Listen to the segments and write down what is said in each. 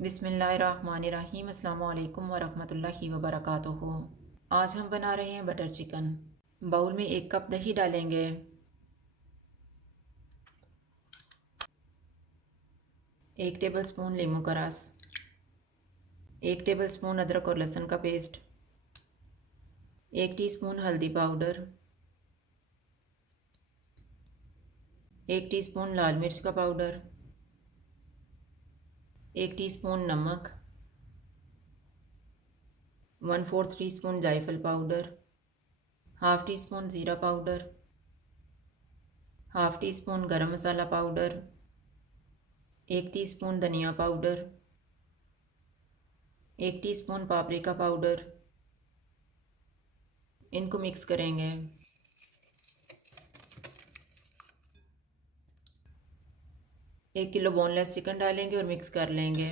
बिस्मिल्लाहिर्रहमानिर्रहीम। अस्सलाम वालेकुम वरहमतुल्लाहि वबरकातुहू। आज हम बना रहे हैं बटर चिकन। बाउल में 1 कप दही डालेंगे, 1 टेबल स्पून नींबू का रस, 1 टेबल स्पून अदरक और लहसुन का पेस्ट, 1 टीस्पून हल्दी पाउडर, 1 टीस्पून लाल मिर्च का पाउडर, 1 टीस्पून नमक, 1/4 टीस्पून जायफल पाउडर, हाफ़ टी स्पून ज़ीरा powder, half teaspoon garam masala powder, 1 teaspoon धनिया पाउडर, 1 टीस्पून पापरिका पाउडर। इनको मिक्स करेंगे। 1 किलो बोनलेस चिकन डालेंगे और मिक्स कर लेंगे।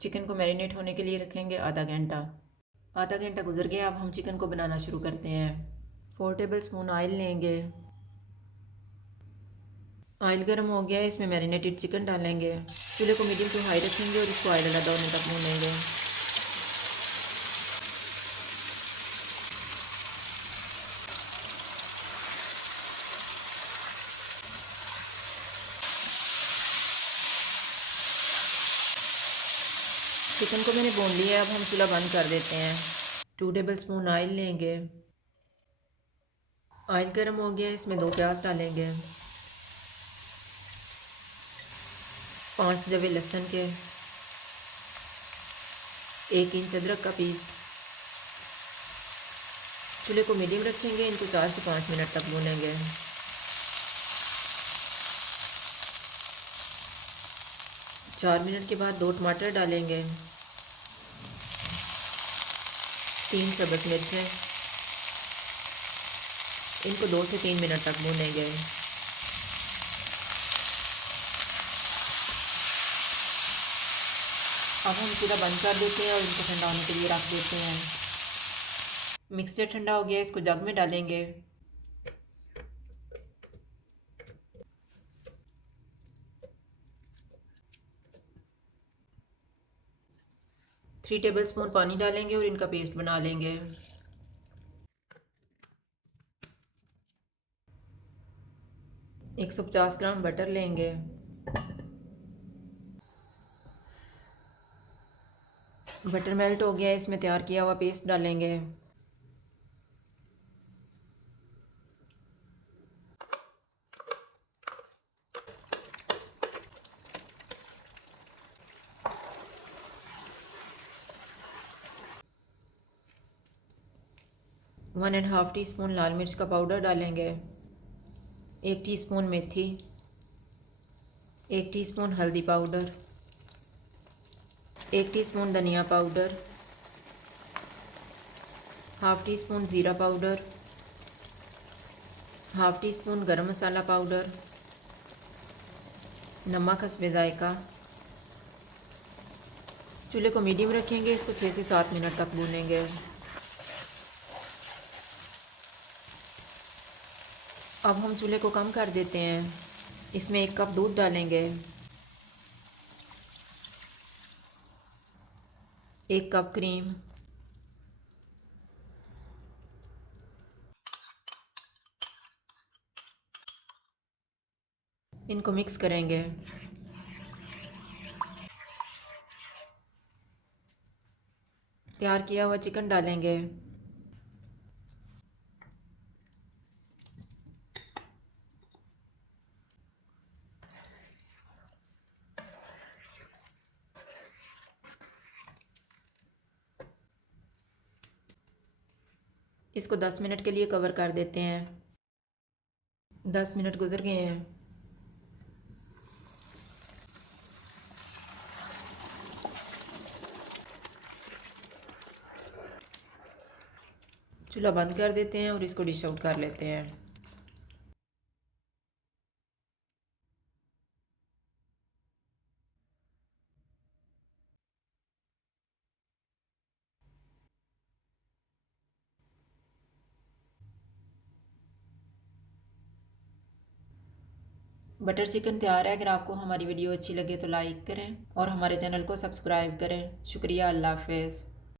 चिकन को मैरिनेट होने के लिए रखेंगे आधा घंटा गुजर गया। अब हम चिकन को बनाना शुरू करते हैं। 4 टेबल स्पून ऑयल लेंगे। ऑयल गर्म हो गया है, इसमें मैरिनेटेड चिकन डालेंगे। चूल्हे को मीडियम टू हाई रखेंगे और इसको ऑयल अलग होने तक भूनेंगे। चिकन को मैंने भून लिया है, अब हम चूल्हा बंद कर देते हैं। 2 टेबल स्पून ऑयल लेंगे। ऑयल गर्म हो गया है, इसमें 2 प्याज डालेंगे, 5 जवे लहसुन के, 1 इंच अदरक का पीस। चूल्हे को मीडियम रखेंगे, इनको 4 से 5 मिनट तक भूनेंगे। 4 मिनट के बाद 2 टमाटर डालेंगे, 3 सब्ज़ मिर्चें। इनको 2 से 3 मिनट तक भूनेंगे। अब हम चूल्हा बंद कर देते हैं और इनको ठंडा होने के लिए रख देते हैं। मिक्सचर ठंडा हो गया, इसको जग में डालेंगे। 3 टेबल स्पून पानी डालेंगे और इनका पेस्ट बना लेंगे। एक 150 ग्राम बटर लेंगे, बटर मेल्ट हो गया है, इसमें तैयार किया हुआ पेस्ट डालेंगे। One and half teaspoon लाल मिर्च का पाउडर डालेंगे, 1 टीस्पून मेथी, 1 टीस्पून हल्दी पाउडर, 1 टीस्पून धनिया पाउडर, हाफ़ टी स्पून ज़ीरा powder, half teaspoon garam masala powder, नमक हस्बे ज़ायका। चूल्हे को मीडियम रखेंगे, इसको 6 से 7 मिनट तक भूनेंगे। अब हम चूल्हे को कम कर देते हैं। इसमें 1 कप दूध डालेंगे, 1 कप क्रीम, इनको मिक्स करेंगे। तैयार किया हुआ चिकन डालेंगे, इसको 10 मिनट के लिए कवर कर देते हैं। 10 मिनट गुजर गए हैं। चूल्हा बंद कर देते हैं और इसको डिश आउट कर लेते हैं। बटर चिकन तैयार है। अगर आपको हमारी वीडियो अच्छी लगे तो लाइक करें और हमारे चैनल को सब्सक्राइब करें। शुक्रिया। अल्लाह हाफ़िज़।